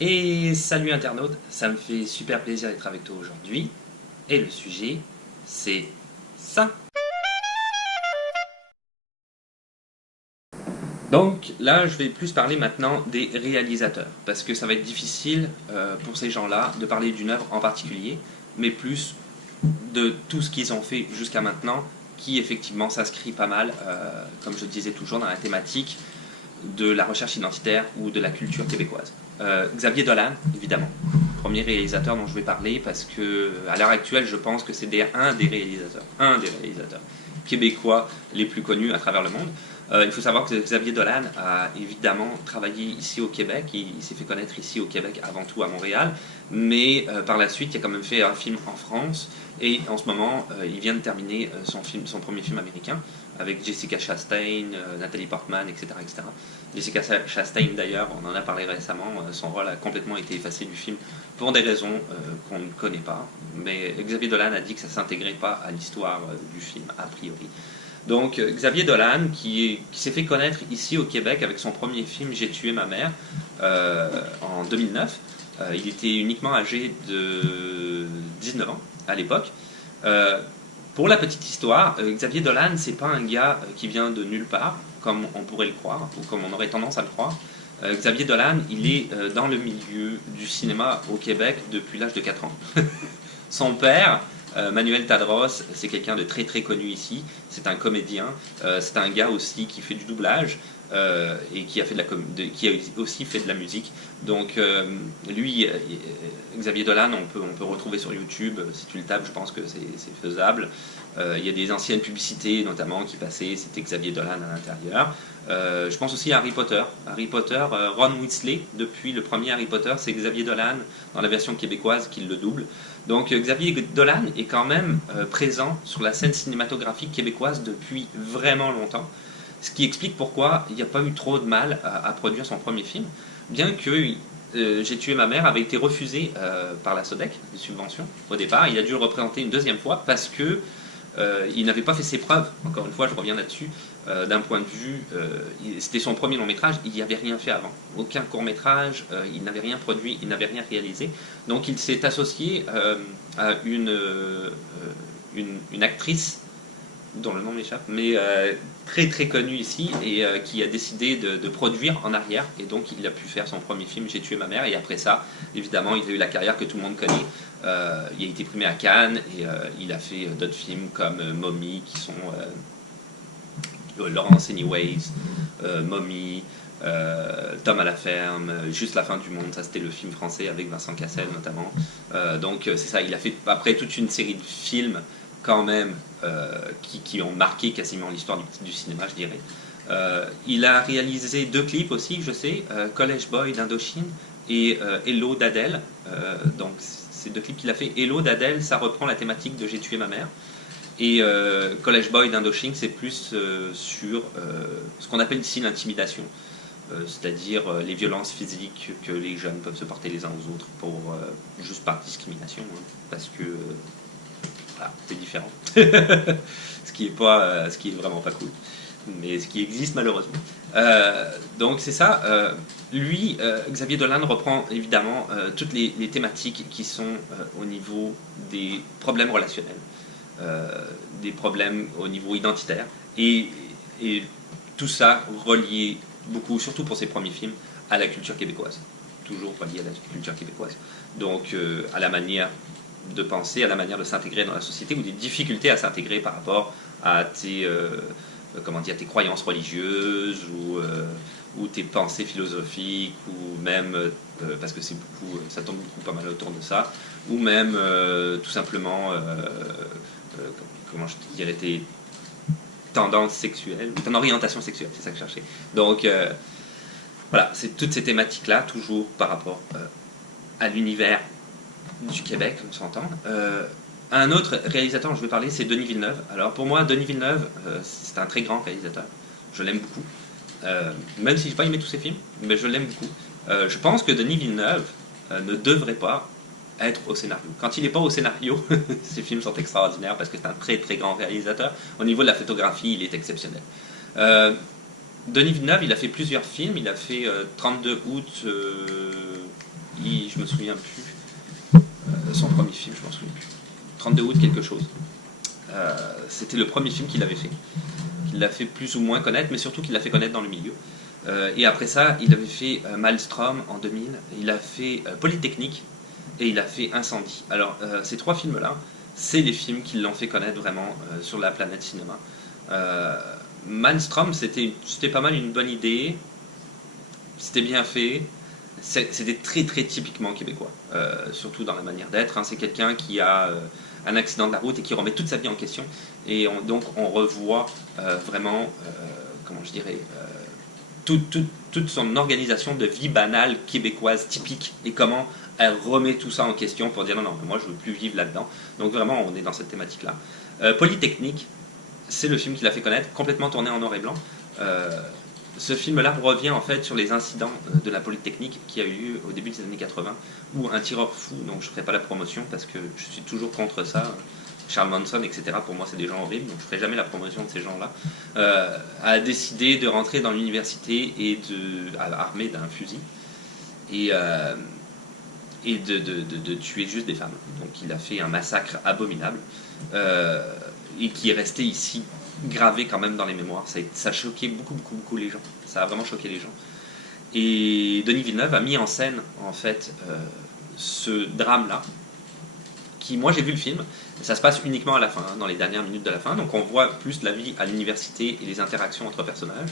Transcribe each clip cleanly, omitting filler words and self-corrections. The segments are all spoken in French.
Et salut internaute, ça me fait super plaisir d'être avec toi aujourd'hui. Et le sujet, c'est ça. Donc là, je vais plus parler maintenant des réalisateurs, parce que ça va être difficile pour ces gens-là de parler d'une œuvre en particulier, mais plus de tout ce qu'ils ont fait jusqu'à maintenant, qui effectivement s'inscrit pas mal, comme je disais toujours, dans la thématique de la recherche identitaire ou de la culture québécoise. Xavier Dolan, évidemment, premier réalisateur dont je vais parler, parce que à l'heure actuelle, je pense que c'est un des réalisateurs québécois les plus connus à travers le monde. Il faut savoir que Xavier Dolan a évidemment travaillé ici au Québec, il s'est fait connaître ici au Québec avant tout à Montréal, mais par la suite il a quand même fait un film en France, et en ce moment il vient de terminer son premier film américain, avec Jessica Chastain, Nathalie Portman, etc., etc. Jessica Chastain d'ailleurs, on en a parlé récemment, son rôle a complètement été effacé du film pour des raisons qu'on ne connaît pas, mais Xavier Dolan a dit que ça ne s'intégrait pas à l'histoire du film a priori. Donc Xavier Dolan, qui s'est fait connaître ici au Québec avec son premier film J'ai tué ma mère en 2009. Il était uniquement âgé de 19 ans à l'époque. Pour la petite histoire, Xavier Dolan, c'est pas un gars qui vient de nulle part, comme on pourrait le croire, ou comme on aurait tendance à le croire. Xavier Dolan, il est dans le milieu du cinéma au Québec depuis l'âge de 4 ans. Son père, Manuel Tadros, c'est quelqu'un de très très connu ici, c'est un comédien, c'est un gars aussi qui fait du doublage et qui a aussi fait de la musique. Donc lui, Xavier Dolan, on peut retrouver sur YouTube, si tu le tapes, je pense que c'est faisable. Il y a des anciennes publicités notamment qui passaient, c'était Xavier Dolan à l'intérieur. Je pense aussi à Harry Potter. Harry Potter, Ron Weasley, depuis le premier Harry Potter, c'est Xavier Dolan dans la version québécoise qui le double. Donc Xavier Dolan est quand même présent sur la scène cinématographique québécoise depuis vraiment longtemps, ce qui explique pourquoi il n'y a pas eu trop de mal à produire son premier film, bien que J'ai tué ma mère avait été refusé par la SODEC, des subventions, au départ. Il a dû le représenter une deuxième fois parce que il n'avait pas fait ses preuves, encore une fois je reviens là-dessus, d'un point de vue, c'était son premier long métrage, il n'y avait rien fait avant, aucun court métrage, il n'avait rien produit, il n'avait rien réalisé, donc il s'est associé à une actrice dont le nom m'échappe, mais très très connue ici, et qui a décidé de produire en arrière, et donc il a pu faire son premier film J'ai tué ma mère, et après ça, évidemment, il a eu la carrière que tout le monde connaît. Il a été primé à Cannes, et il a fait d'autres films comme Mommy, qui sont Laurence Anyways, Mommy, Tom à la ferme, Juste la fin du monde, ça c'était le film français avec Vincent Cassel notamment. Donc c'est ça, il a fait après toute une série de films quand même qui ont marqué quasiment l'histoire du cinéma, je dirais. Il a réalisé 2 clips aussi, je sais, College Boy d'Indochine et Hello d'Adèle. Donc ces 2 clips qu'il a fait. Hello d'Adèle, ça reprend la thématique de J'ai tué ma mère. Et College Boy d'Indochine, c'est plus sur ce qu'on appelle ici l'intimidation. C'est-à-dire les violences physiques que les jeunes peuvent se porter les uns aux autres pour juste par discrimination, hein, parce que voilà, c'est différent. Ce qui est vraiment pas cool, mais ce qui existe malheureusement. Donc c'est ça. Lui, Xavier Dolan reprend évidemment toutes les thématiques qui sont au niveau des problèmes relationnels, des problèmes au niveau identitaire, et tout ça relié beaucoup, surtout pour ses premiers films, à la culture québécoise. Toujours relié à la culture québécoise. Donc à la manière de penser, à la manière de s'intégrer dans la société, ou des difficultés à s'intégrer par rapport à tes croyances religieuses, ou tes pensées philosophiques, ou même, parce que ça tourne beaucoup pas mal autour de ça, ou même tout simplement, comment je te dirais, tes tendances sexuelles, ton orientation sexuelle, c'est ça que je cherchais. Donc voilà, c'est toutes ces thématiques-là, toujours par rapport à l'univers du Québec, on s'entend. Un autre réalisateur dont je vais parler, c'est Denis Villeneuve. Alors pour moi, Denis Villeneuve, c'est un très grand réalisateur. Je l'aime beaucoup. Même si je n'ai pas aimé tous ses films, mais je l'aime beaucoup. Je pense que Denis Villeneuve ne devrait pas être au scénario. Quand il n'est pas au scénario, ses films sont extraordinaires parce que c'est un très très grand réalisateur. Au niveau de la photographie, il est exceptionnel. Denis Villeneuve, il a fait plusieurs films. Il a fait 32 août je me souviens plus. Son premier film, je m'en souviens plus. 32 août quelque chose. C'était le premier film qu'il avait fait. Qu'il l'a fait plus ou moins connaître, mais surtout qu'il l'a fait connaître dans le milieu. Et après ça, il avait fait Maelstrom en 2000, il a fait Polytechnique et il a fait Incendie. Alors, ces trois films-là, c'est les films qui l'ont fait connaître vraiment sur la planète cinéma. Maelstrom, c'était pas mal une bonne idée, c'était bien fait, c'était très très typiquement québécois, surtout dans la manière d'être. Hein. C'est quelqu'un qui a un accident de la route et qui remet toute sa vie en question. Et donc on revoit vraiment, comment je dirais, toute son organisation de vie banale québécoise typique et comment elle remet tout ça en question pour dire non, non, moi je veux plus vivre là-dedans. Donc vraiment, on est dans cette thématique-là. Polytechnique, c'est le film qui l'a fait connaître, complètement tourné en noir et blanc. Ce film-là revient en fait sur les incidents de la Polytechnique qui a eu lieu au début des années 80, où un tireur fou, donc je ne ferai pas la promotion parce que je suis toujours contre ça, Charles Manson, etc., pour moi c'est des gens horribles, donc je ne ferai jamais la promotion de ces gens-là, a décidé de rentrer dans l'université et armé d'un fusil et de tuer juste des femmes. Donc il a fait un massacre abominable et qui est resté ici gravé quand même dans les mémoires. Ça a choqué beaucoup les gens. Ça a vraiment choqué les gens. Et Denis Villeneuve a mis en scène en fait ce drame-là. Qui, moi j'ai vu le film, ça se passe uniquement à la fin, dans les dernières minutes de la fin. Donc on voit plus la vie à l'université et les interactions entre personnages.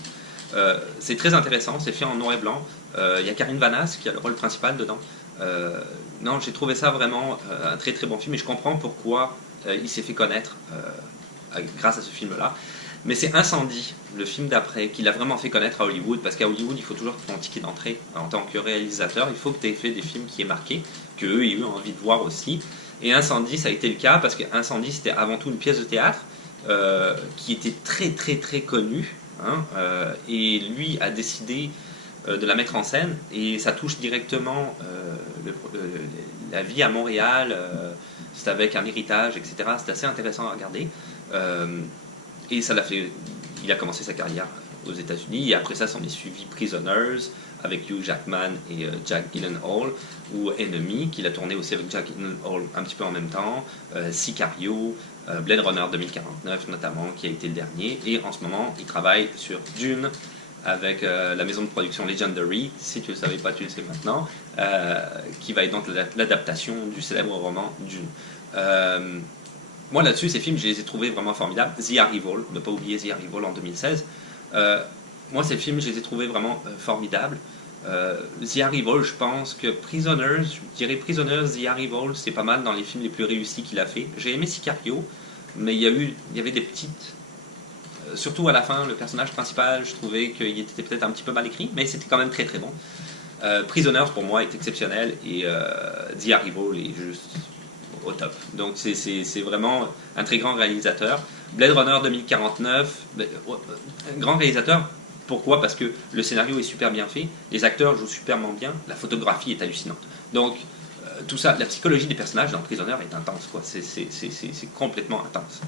C'est très intéressant, c'est fait en noir et blanc. Il y a Karine Vanasse qui a le rôle principal dedans. Non, j'ai trouvé ça vraiment un très très bon film et je comprends pourquoi il s'est fait connaître grâce à ce film-là. Mais c'est Incendie, le film d'après, qui l'a vraiment fait connaître à Hollywood, parce qu'à Hollywood, il faut toujours ton ticket d'entrée en tant que réalisateur. Il faut que tu aies fait des films qui aient marqué, qu'eux aient eu envie de voir aussi. Et Incendie, ça a été le cas, parce qu'Incendie, c'était avant tout une pièce de théâtre qui était très très très connue. Hein, et lui a décidé de la mettre en scène, et ça touche directement la vie à Montréal. C'est avec un héritage, etc. C'est assez intéressant à regarder. Et ça l'a fait. Il a commencé sa carrière aux États-Unis, et après ça, s'en est suivi Prisoners avec Hugh Jackman et Jack Gyllenhaal, ou Enemy, qu'il a tourné aussi avec Jack Gyllenhaal un petit peu en même temps, Sicario, Blade Runner 2049 notamment, qui a été le dernier, et en ce moment, il travaille sur Dune avec la maison de production Legendary, si tu ne le savais pas, tu le sais maintenant, qui va être donc l'adaptation du célèbre roman Dune. Moi là-dessus, ces films, je les ai trouvés vraiment formidables. The Arrival, ne pas oublier The Arrival en 2016. Moi, ces films, je les ai trouvés vraiment formidables. The Arrival, je pense que Prisoners, je dirais Prisoners, The Arrival, c'est pas mal dans les films les plus réussis qu'il a fait. J'ai aimé Sicario, mais il y avait des petites... surtout à la fin, le personnage principal, je trouvais qu'il était peut-être un petit peu mal écrit, mais c'était quand même très très bon. Prisoners, pour moi, est exceptionnel, et The Arrival est juste... au top. Donc c'est vraiment un très grand réalisateur. Blade Runner 2049, un grand réalisateur. Pourquoi? Parce que le scénario est super bien fait, les acteurs jouent superment bien, la photographie est hallucinante. Donc tout ça, la psychologie des personnages dans Prisoner est intense, quoi. C'est complètement intense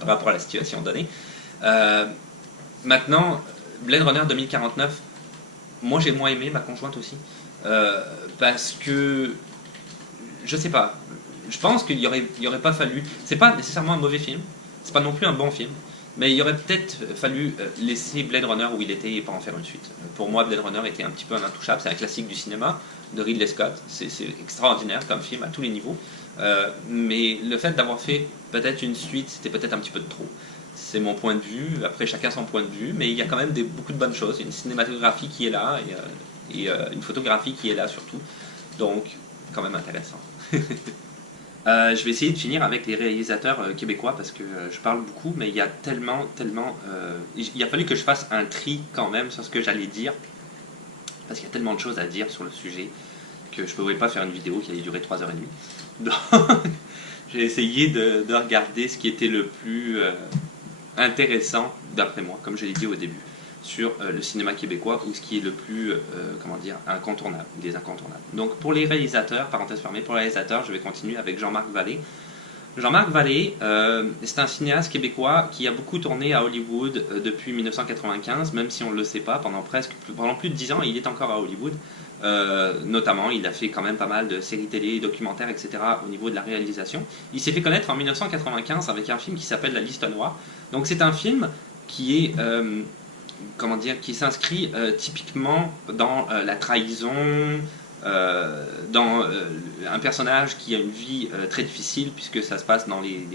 par rapport à la situation donnée. Maintenant, Blade Runner 2049, moi j'ai moins aimé, ma conjointe aussi, parce que je sais pas. Je pense qu'il y aurait pas fallu. C'est pas nécessairement un mauvais film, c'est pas non plus un bon film, mais il aurait peut-être fallu laisser Blade Runner où il était et pas en faire une suite. Pour moi, Blade Runner était un petit peu un intouchable. C'est un classique du cinéma de Ridley Scott. C'est extraordinaire comme film à tous les niveaux. Mais le fait d'avoir fait peut-être une suite, c'était peut-être un petit peu de trop. C'est mon point de vue. Après, chacun son point de vue, mais il y a quand même beaucoup de bonnes choses. Il y a une cinématographie qui est là et une photographie qui est là surtout. Donc, quand même intéressant. Je vais essayer de finir avec les réalisateurs québécois parce que je parle beaucoup, mais il y a tellement... il a fallu que je fasse un tri quand même sur ce que j'allais dire, parce qu'il y a tellement de choses à dire sur le sujet que je ne pouvais pas faire une vidéo qui allait durer 3h30. Donc, j'ai essayé de regarder ce qui était le plus intéressant, d'après moi, comme je l'ai dit au début, sur le cinéma québécois, ou ce qui est le plus, incontournable, des incontournables. Donc pour les réalisateurs, parenthèse fermée, pour les réalisateurs, je vais continuer avec Jean-Marc Vallée. Jean-Marc Vallée, c'est un cinéaste québécois qui a beaucoup tourné à Hollywood depuis 1995, même si on ne le sait pas, pendant plus de 10 ans, il est encore à Hollywood. Notamment, il a fait quand même pas mal de séries télé, documentaires, etc. au niveau de la réalisation. Il s'est fait connaître en 1995 avec un film qui s'appelle La Liste Noire. Donc c'est un film qui est, comment dire, qui s'inscrit typiquement dans la trahison, dans un personnage qui a une vie très difficile puisque ça se passe dans les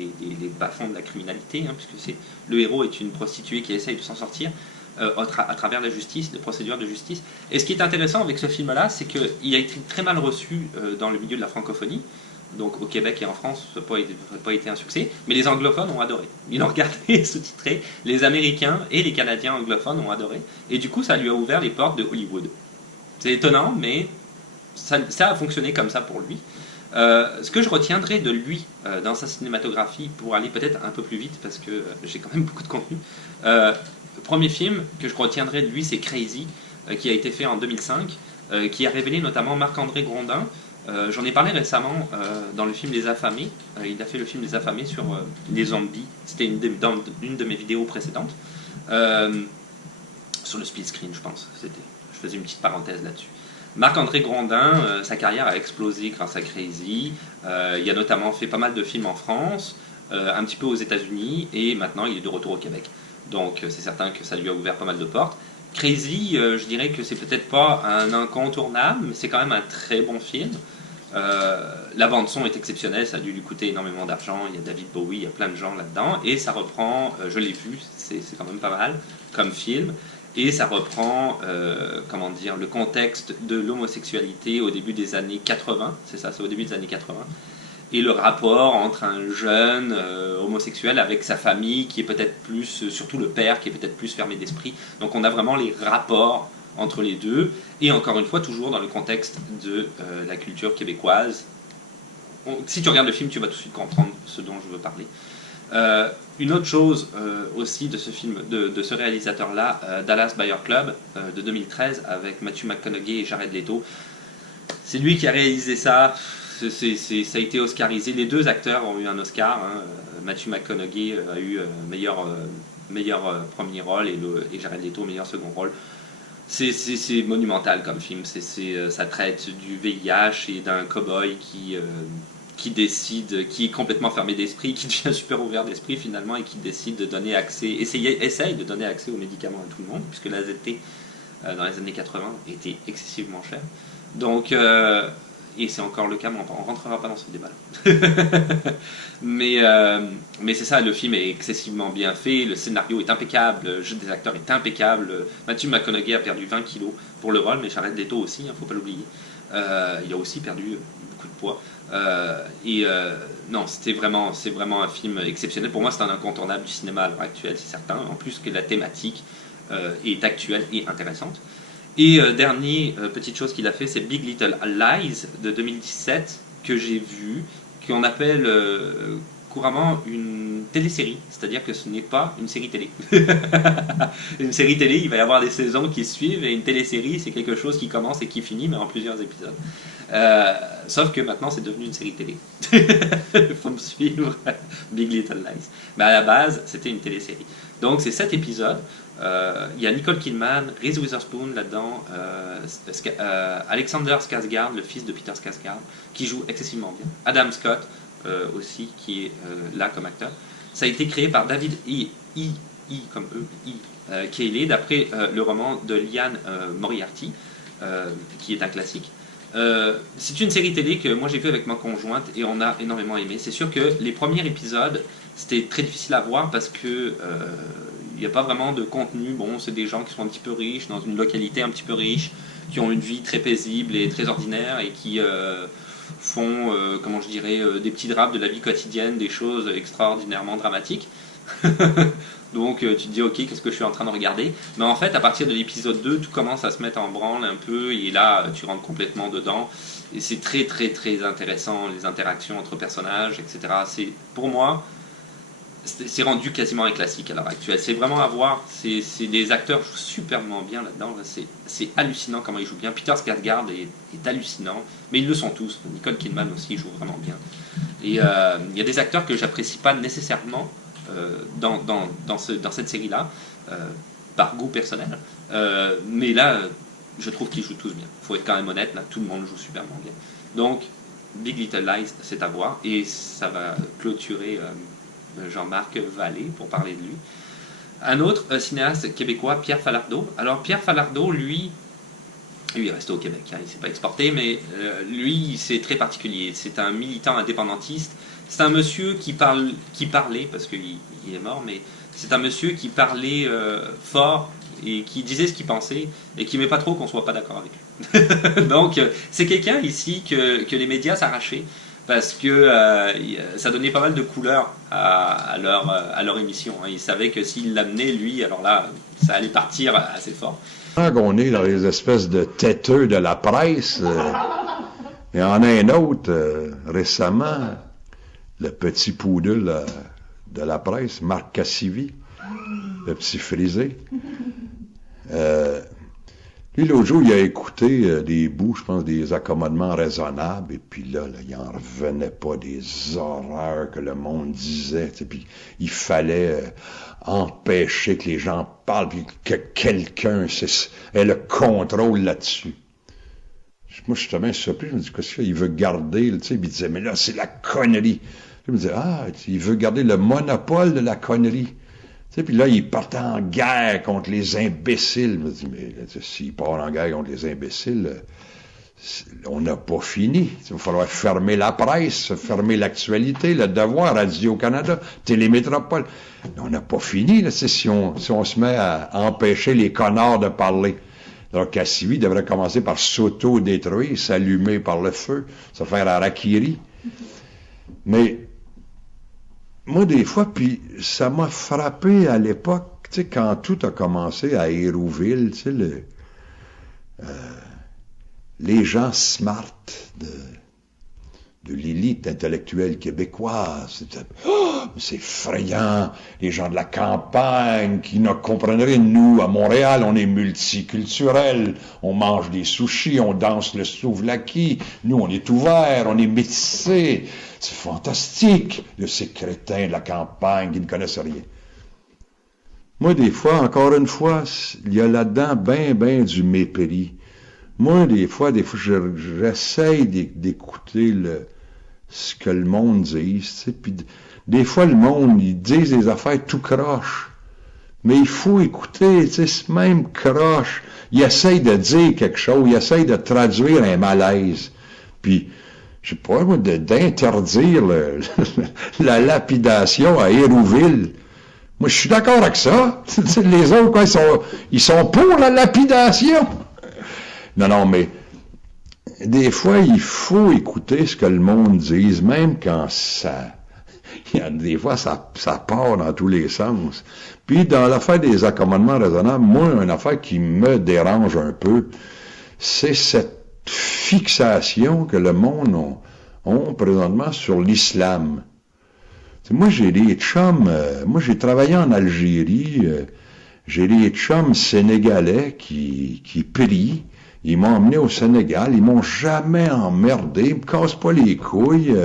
bas-fonds de la criminalité, hein, puisque le héros est une prostituée qui essaye de s'en sortir à travers la justice, les procédures de justice. Et ce qui est intéressant avec ce film-là, c'est qu'il a été très mal reçu dans le milieu de la francophonie. Donc au Québec et en France, ça n'a pas été un succès, mais les anglophones ont adoré. Ils l'ont regardé sous-titré, les Américains et les Canadiens anglophones ont adoré, et du coup ça lui a ouvert les portes de Hollywood. C'est étonnant, mais ça a fonctionné comme ça pour lui. Ce que je retiendrai de lui dans sa cinématographie, pour aller peut-être un peu plus vite, parce que j'ai quand même beaucoup de contenu, le premier film que je retiendrai de lui, c'est Crazy, qui a été fait en 2005, qui a révélé notamment Marc-André Grondin. J'en ai parlé récemment dans le film Les Affamés. Il a fait le film Les Affamés sur les zombies. C'était dans une de mes vidéos précédentes. Sur le split screen, je pense. Je faisais une petite parenthèse là-dessus. Marc-André Grondin, sa carrière a explosé grâce à Crazy. Il a notamment fait pas mal de films en France, un petit peu aux États-Unis, et maintenant il est de retour au Québec. Donc c'est certain que ça lui a ouvert pas mal de portes. Crazy, je dirais que c'est peut-être pas un incontournable, mais c'est quand même un très bon film. La bande son est exceptionnelle, ça a dû lui coûter énormément d'argent. Il y a David Bowie, il y a plein de gens là-dedans, et ça reprend, je l'ai vu, c'est quand même pas mal comme film, et ça reprend, comment dire, le contexte de l'homosexualité au début des années 80, c'est ça, c'est au début des années 80. Et le rapport entre un jeune homosexuel avec sa famille qui est peut-être plus, surtout le père qui est peut-être plus fermé d'esprit. Donc on a vraiment les rapports entre les deux, et encore une fois toujours dans le contexte de la culture québécoise. Si tu regardes le film, tu vas tout de suite comprendre ce dont je veux parler. Une autre chose aussi de ce film, de ce réalisateur-là, Dallas Buyer Club de 2013 avec Matthew McConaughey et Jared Leto. C'est lui qui a réalisé ça. Ça a été oscarisé. Les deux acteurs ont eu un Oscar. Hein. Matthew McConaughey a eu meilleur premier rôle et Jared Leto meilleur second rôle. C'est monumental comme film. Ça traite du VIH et d'un cow-boy qui décide, qui est complètement fermé d'esprit, qui devient super ouvert d'esprit finalement et qui décide de donner accès, essaye de donner accès aux médicaments à tout le monde, puisque la ZT dans les années 80 était excessivement chère. Donc et c'est encore le cas, mais on ne rentrera pas dans ce débat. mais c'est ça, le film est excessivement bien fait, le scénario est impeccable, le jeu des acteurs est impeccable. Matthew McConaughey a perdu 20 kilos pour le rôle, mais Jared Leto aussi, il ne faut pas l'oublier. Il a aussi perdu beaucoup de poids. Non, c'est vraiment un film exceptionnel. Pour moi, c'est un incontournable du cinéma à l'heure actuelle, c'est certain. En plus que la thématique est actuelle et intéressante. Et dernier petite chose qu'il a fait, c'est Big Little Lies de 2017 que j'ai vu, qu'on appelle couramment une télésérie, c'est-à-dire que ce n'est pas une série télé. Une série télé, il va y avoir des saisons qui suivent, et une télésérie, c'est quelque chose qui commence et qui finit, mais en plusieurs épisodes. Sauf que maintenant, c'est devenu une série télé. Il faut me suivre, Big Little Lies. Mais à la base, c'était une télésérie. Donc, c'est 7 épisodes. Il y a Nicole Kidman, Reese Witherspoon là-dedans, Alexander Skarsgård, le fils de Peter Skarsgård, qui joue excessivement bien. Adam Scott aussi, qui est là comme acteur. Ça a été créé par David Cayley, d'après le roman de Liane Moriarty, qui est un classique. C'est une série télé que moi j'ai vue avec ma conjointe et on a énormément aimé. C'est sûr que les premiers épisodes, c'était très difficile à voir parce que il n'y a pas vraiment de contenu. Bon, c'est des gens qui sont un petit peu riches, dans une localité un petit peu riche, qui ont une vie très paisible et très ordinaire et qui font, comment je dirais, des petits drames de la vie quotidienne, des choses extraordinairement dramatiques. Donc tu te dis ok, qu'est-ce que je suis en train de regarder? Mais en fait, à partir de l'épisode 2, tout commence à se mettre en branle un peu et là, tu rentres complètement dedans. Et c'est très très très intéressant, les interactions entre personnages, etc. Pour moi, c'est rendu quasiment un classique à l'heure actuelle. C'est vraiment à voir. Les acteurs jouent superbement bien là-dedans. C'est hallucinant comment ils jouent bien. Peter Skarsgård est hallucinant, mais ils le sont tous. Nicole Kidman aussi joue vraiment bien. Et il y a des acteurs que j'apprécie pas nécessairement dans cette série-là, par goût personnel. Mais là, je trouve qu'ils jouent tous bien. Il faut être quand même honnête, là, tout le monde joue superment bien. Donc, Big Little Lies, c'est à voir, et ça va clôturer Jean-Marc Vallée pour parler de lui. Un autre cinéaste québécois, Pierre Falardeau. Alors, Pierre Falardeau, lui est resté au Québec, hein, il ne s'est pas exporté, mais lui, c'est très particulier. C'est un militant indépendantiste. C'est un monsieur qui parlait, parce qu'il est mort, mais c'est un monsieur qui parlait fort et qui disait ce qu'il pensait et qui n'aimait pas trop qu'on ne soit pas d'accord avec lui. Donc, c'est quelqu'un ici que les médias s'arrachaient parce que ça donnait pas mal de couleurs à leur émission. Hein. Ils savaient que s'il l'amenait, lui, alors là, ça allait partir assez fort. On est dans les espèces de têteux de la presse. Il y en a un autre récemment, le petit poodle de la presse, Marc Cassivi, le petit frisé. Lui, l'autre jour, il a écouté des bouts, je pense, des accommodements raisonnables, et puis là, il en revenait pas des horreurs que le monde disait, puis il fallait empêcher que les gens parlent, puis que quelqu'un ait le contrôle là-dessus. Moi, je suis tellement surpris, je me dis, qu'est-ce qu'il veut garder, tu sais, puis il disait, mais là, c'est la connerie. Je me disais, il veut garder le monopole de la connerie. Tu sais, puis là, il partait en guerre contre les imbéciles. Je me dis, mais s'il part en guerre contre les imbéciles, on n'a pas fini. Il va falloir fermer la presse, fermer l'actualité, le Devoir, Radio-Canada, Télémétropole. On n'a pas fini, là, si on se met à empêcher les connards de parler. Alors, Cassivi devrait commencer par s'auto-détruire, s'allumer par le feu, se faire harakiri. Mais moi, des fois, puis ça m'a frappé à l'époque, tu sais, quand tout a commencé à Hérouville, tu sais, les gens smart de l'élite intellectuelle québécoise, c'est effrayant, les gens de la campagne qui ne comprennent rien. Nous, à Montréal, on est multiculturel, on mange des sushis, on danse le souvlaki, nous, on est ouverts, on est métissés. C'est fantastique, de ces crétins de la campagne qui ne connaissent rien. Moi, des fois, encore une fois, il y a là-dedans ben du mépris. Moi, des fois, j'essaye d'écouter ce que le monde dit, tu sais, puis des fois, le monde, ils disent des affaires tout croche. Mais il faut écouter, tu sais, ce même croche. Il essaye de dire quelque chose, il essaye de traduire un malaise. Puis, je sais pas, moi, d'interdire la lapidation à Hérouville. Moi, je suis d'accord avec ça. Les autres, quoi, ils sont pour la lapidation. Non, mais des fois, il faut écouter ce que le monde dise, même quand des fois, ça part dans tous les sens. Puis, dans l'affaire des accommodements raisonnables, moi, une affaire qui me dérange un peu, c'est cette fixation que le monde ont présentement sur l'islam. Moi, j'ai des chums, moi j'ai travaillé en Algérie, j'ai des chums sénégalais qui prient, ils m'ont emmené au Sénégal, ils m'ont jamais emmerdé, ils me cassent pas les couilles,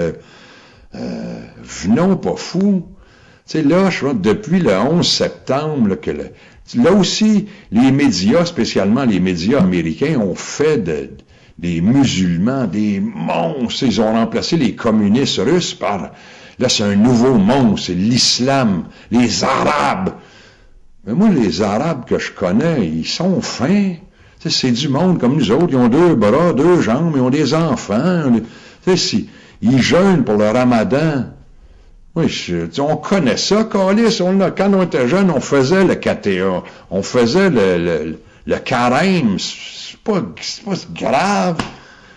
venons pas fous. Tu sais, là, je vois, depuis le 11 septembre, là aussi, les médias, spécialement les médias américains, ont fait des musulmans, des monstres. Ils ont remplacé les communistes russes par... Là, c'est un nouveau monstre, c'est l'islam, les Arabes. Mais moi, les Arabes que je connais, ils sont fins. Tu sais, c'est du monde comme nous autres. Ils ont 2 bras, 2 jambes, ils ont des enfants. Tu sais, ils jeûnent pour le ramadan. Oui, on connaît ça, Calice. Quand on était jeune, on faisait le KTA. On faisait le carême. C'est pas grave.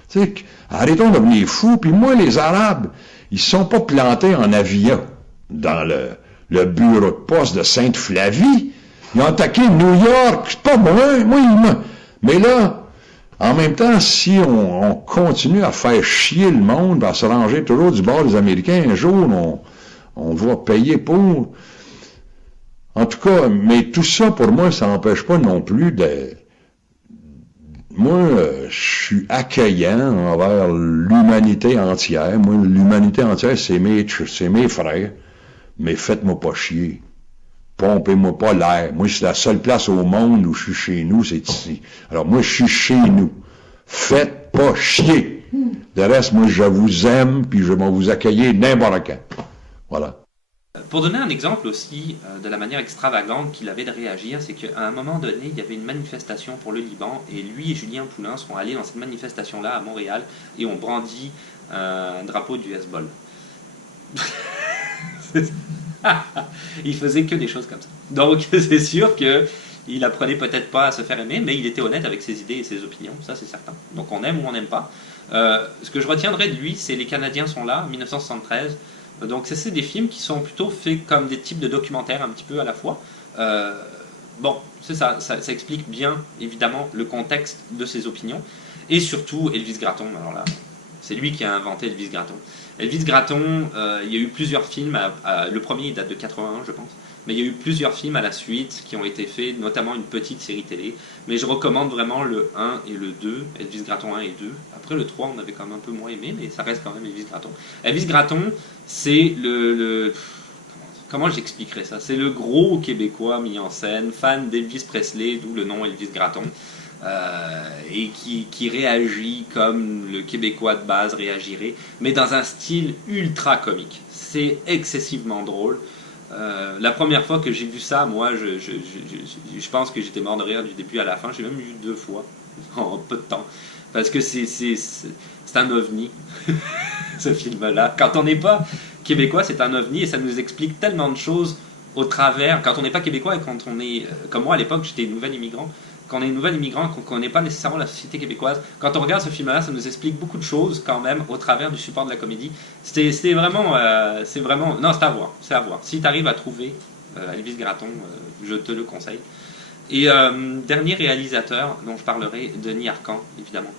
Tu sais, arrêtons de devenir fous. Puis moi, les Arabes, ils se sont pas plantés en avion dans le bureau de poste de Sainte-Flavie. Ils ont attaqué New York. C'est pas moi. Mais là, en même temps, si on continue à faire chier le monde, à se ranger toujours du bord des Américains, un jour, on va payer pour. En tout cas, mais tout ça, pour moi, ça n'empêche pas non plus de... Moi, je suis accueillant envers l'humanité entière. Moi, l'humanité entière, c'est mes frères. Mais faites-moi pas chier. Pompez-moi pas l'air. Moi, c'est la seule place au monde où je suis chez nous, c'est ici. Alors moi, je suis chez nous. Faites pas chier. Le reste, moi, je vous aime, puis je vais vous accueillir n'importe quand. Voilà. Pour donner un exemple aussi de la manière extravagante qu'il avait de réagir, c'est qu'à un moment donné, il y avait une manifestation pour le Liban, et lui et Julien Poulin sont allés dans cette manifestation-là à Montréal, et ont brandi un drapeau du Hezbollah. Il faisait que des choses comme ça. Donc c'est sûr qu'il apprenait peut-être pas à se faire aimer, mais il était honnête avec ses idées et ses opinions, ça c'est certain. Donc on aime ou on n'aime pas. Ce que je retiendrai de lui, c'est Les Canadiens sont là, 1973. Donc c'est des films qui sont plutôt faits comme des types de documentaires un petit peu à la fois. Bon, c'est ça explique bien évidemment le contexte de ses opinions. Et surtout Elvis Gratton, alors là, c'est lui qui a inventé Elvis Gratton. Elvis Gratton, il y a eu plusieurs films, le premier il date de 81 je pense, mais il y a eu plusieurs films à la suite qui ont été faits, notamment une petite série télé. Mais je recommande vraiment le 1 et le 2, Elvis Gratton 1 et 2. Après le 3 on avait quand même un peu moins aimé, mais ça reste quand même Elvis Gratton. Elvis Gratton, c'est comment j'expliquerais ça? C'est le gros Québécois mis en scène, fan d'Elvis Presley, d'où le nom Elvis Gratton. Et qui réagit comme le Québécois de base réagirait, mais dans un style ultra comique. C'est excessivement drôle. La première fois que j'ai vu ça, moi, je pense que j'étais mort de rire du début à la fin. J'ai même vu 2 fois, en peu de temps. Parce que c'est un ovni, ce film-là. Quand on n'est pas québécois, c'est un ovni, et ça nous explique tellement de choses au travers. Quand on n'est pas québécois et quand on est... Comme moi, à l'époque, j'étais nouvel immigrant. Quand on est nouvel immigrant, qu'on ne connaît pas nécessairement la société québécoise, quand on regarde ce film-là, ça nous explique beaucoup de choses quand même au travers du support de la comédie. C'est vraiment... Non, c'est à voir. C'est à voir. Si tu arrives à trouver Elvis Gratton, je te le conseille. Et dernier réalisateur dont je parlerai, Denis Arcand, évidemment.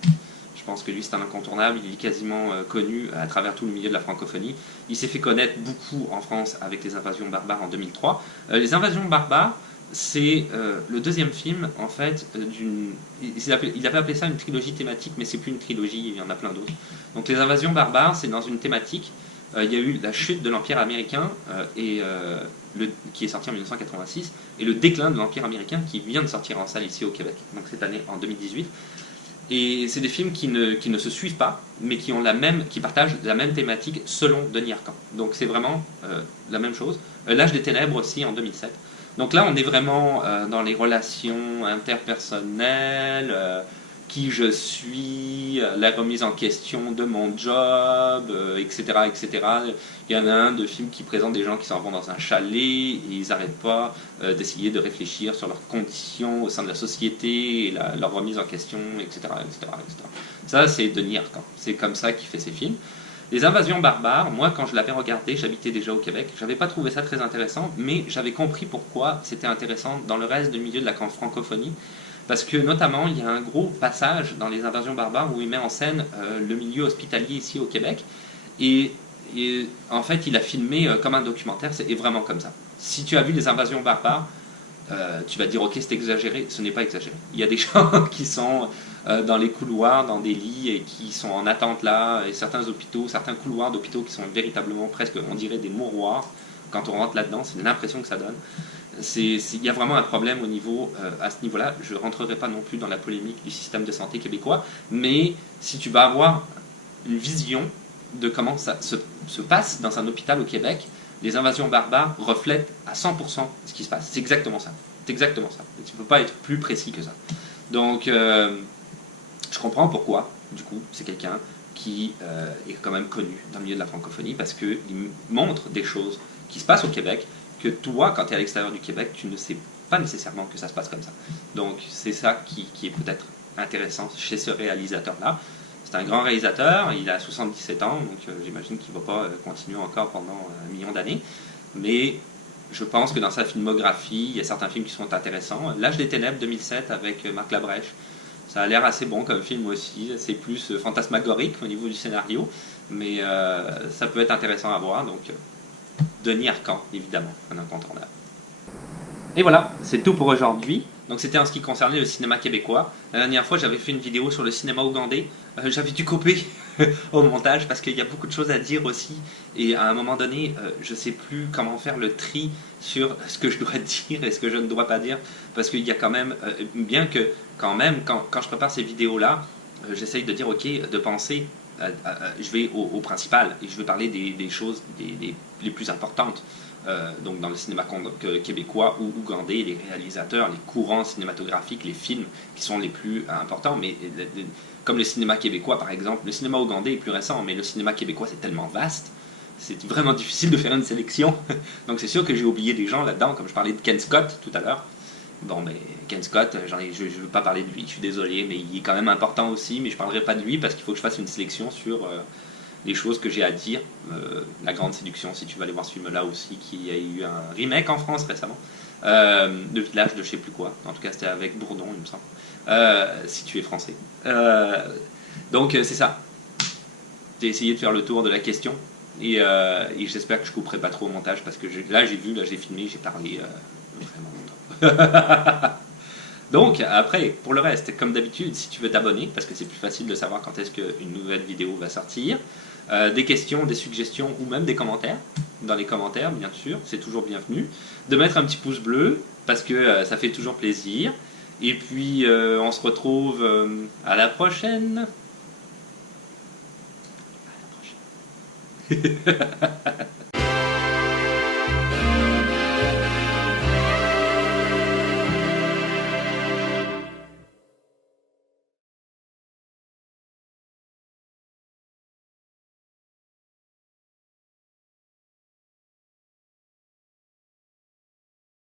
Je pense que lui, c'est un incontournable. Il est quasiment connu à travers tout le milieu de la francophonie. Il s'est fait connaître beaucoup en France avec Les Invasions barbares en 2003. Les Invasions barbares, c'est le deuxième film, en fait, il avait appelé ça une trilogie thématique, mais c'est plus une trilogie, il y en a plein d'autres. Donc Les Invasions barbares, c'est dans une thématique. Il y a eu la chute de l'Empire américain, qui est sorti en 1986, et le déclin de l'Empire américain, qui vient de sortir en salle ici au Québec, donc cette année, en 2018. Et c'est des films qui ne se suivent pas, mais qui partagent la même thématique selon Denis Arcand. Donc c'est vraiment la même chose. L'Âge des Ténèbres aussi, en 2007. Donc là, on est vraiment dans les relations interpersonnelles, qui je suis, la remise en question de mon job, etc., etc. Il y en a un de films qui présente des gens qui s'en vont dans un chalet et ils n'arrêtent pas d'essayer de réfléchir sur leurs conditions au sein de la société, et leur remise en question, etc., etc., etc. Ça, c'est Denis Arcand. C'est comme ça qu'il fait ses films. Les Invasions barbares, moi quand je l'avais regardé, j'habitais déjà au Québec, j'avais pas trouvé ça très intéressant, mais j'avais compris pourquoi c'était intéressant dans le reste du milieu de la francophonie, parce que notamment il y a un gros passage dans Les Invasions barbares où il met en scène le milieu hospitalier ici au Québec, et en fait il a filmé comme un documentaire, c'est vraiment comme ça. Si tu as vu Les Invasions barbares, tu vas te dire ok c'est exagéré, ce n'est pas exagéré. Il y a des gens qui sont dans les couloirs, dans des lits, et qui sont en attente là, et certains couloirs d'hôpitaux qui sont véritablement presque, on dirait, des mouroirs. Quand on rentre là-dedans, c'est l'impression que ça donne. Il y a vraiment un problème à ce niveau-là. Je ne rentrerai pas non plus dans la polémique du système de santé québécois, mais si tu vas avoir une vision de comment ça se passe dans un hôpital au Québec, Les Invasions barbares reflètent à 100% ce qui se passe. C'est exactement ça. C'est exactement ça. Tu ne peux pas être plus précis que ça. Donc, je comprends pourquoi, du coup, c'est quelqu'un qui est quand même connu dans le milieu de la francophonie, parce qu'il montre des choses qui se passent au Québec que toi, quand tu es à l'extérieur du Québec, tu ne sais pas nécessairement que ça se passe comme ça. Donc c'est ça qui est peut-être intéressant chez ce réalisateur-là. C'est un grand réalisateur, il a 77 ans, donc j'imagine qu'il ne va pas continuer encore pendant 1 million d'années, mais je pense que dans sa filmographie, il y a certains films qui sont intéressants. L'Âge des Ténèbres 2007 avec Marc Labrèche, ça a l'air assez bon comme film aussi, c'est plus fantasmagorique au niveau du scénario, mais ça peut être intéressant à voir, donc Denis Arcand, évidemment, un incontournable. Et voilà, c'est tout pour aujourd'hui. Donc Donc c'était en ce qui concernait le cinéma québécois. La dernière fois, j'avais fait une vidéo sur le cinéma ougandais. J'avais dû couper au montage parce qu'il y a beaucoup de choses à dire aussi. Et à un moment donné, je sais plus comment faire le tri sur ce que je dois dire et ce que je ne dois pas dire. Parce qu'il y a quand même, bien que quand même, quand je prépare ces vidéos-là, j'essaye de dire, ok, de penser, je vais au principal et je vais parler des choses les plus importantes. Donc dans le cinéma québécois ou ougandais, les réalisateurs, les courants cinématographiques, les films qui sont les plus importants. Mais comme le cinéma québécois par exemple, le cinéma ougandais est plus récent, mais le cinéma québécois c'est tellement vaste, c'est vraiment difficile de faire une sélection. Donc c'est sûr que j'ai oublié des gens là-dedans, comme je parlais de Ken Scott tout à l'heure. Bon, mais Ken Scott, je ne veux pas parler de lui, je suis désolé, mais il est quand même important aussi, mais je ne parlerai pas de lui parce qu'il faut que je fasse une sélection sur les choses que j'ai à dire. La Grande Séduction, si tu vas aller voir ce film-là aussi, qui a eu un remake en France récemment. Le Village de je sais plus quoi, en tout cas c'était avec Bourdon, il me semble, si tu es français. Donc c'est ça. J'ai essayé de faire le tour de la question et j'espère que je couperai pas trop au montage parce que là j'ai filmé, j'ai parlé vraiment longtemps. Donc après, pour le reste, comme d'habitude, si tu veux t'abonner, parce que c'est plus facile de savoir quand est-ce qu'une nouvelle vidéo va sortir, des questions, des suggestions ou même des commentaires, dans les commentaires bien sûr, c'est toujours bienvenu, de mettre un petit pouce bleu, parce que ça fait toujours plaisir, et puis on se retrouve à la prochaine. À la prochaine.